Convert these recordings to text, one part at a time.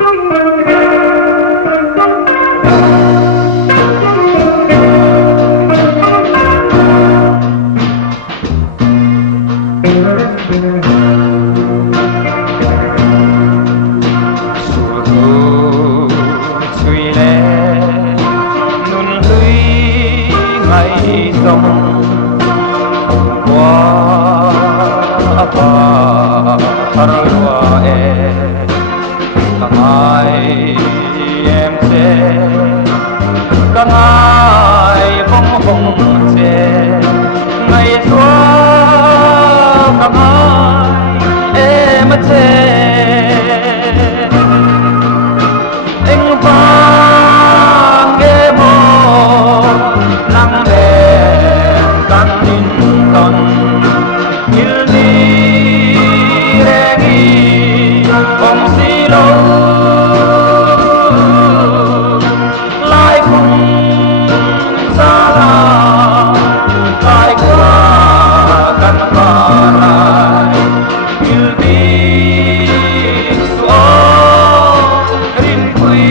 ngày đông qua ba harwa cả ngày em sẽ cả ngày bông bông sẽ ngày xưa cả ngày em sẽ anh vang nghe mơ nắng đèn cắn tin con như đi regi bông xì lâu lại cùng xa lạ lại qua căn nhà lại như đi xuống rin quy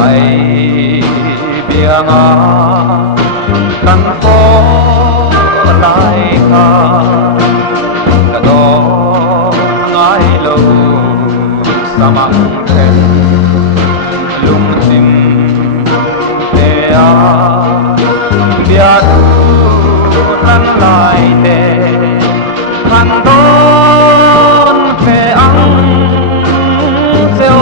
ngày biếng căn phố lại cả đó ngái lâu sa mạc thêm lung tim để biar răn lại để ngăn đón về ăn theo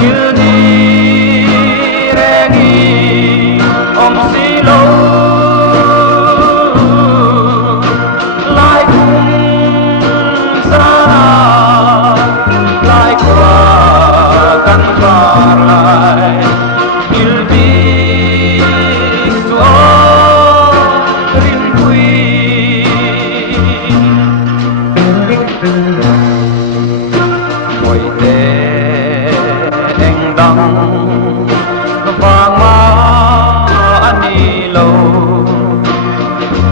như đi regi om xí lâu lại cùng xa lại qua căn nhà lại như đi xuống rin quy mỗi đêm anh đắng vàng má anh đi lâu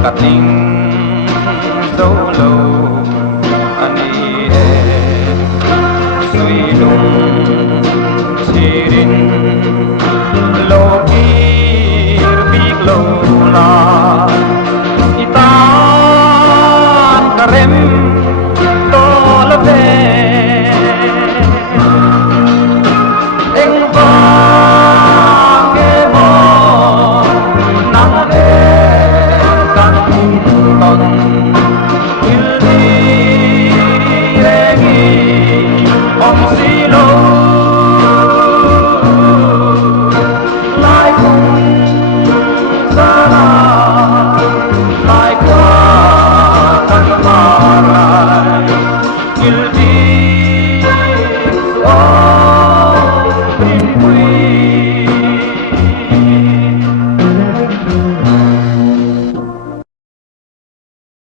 cả tình dấu lâu anh đi em suy lung chỉ đến lâu kia biết lâu là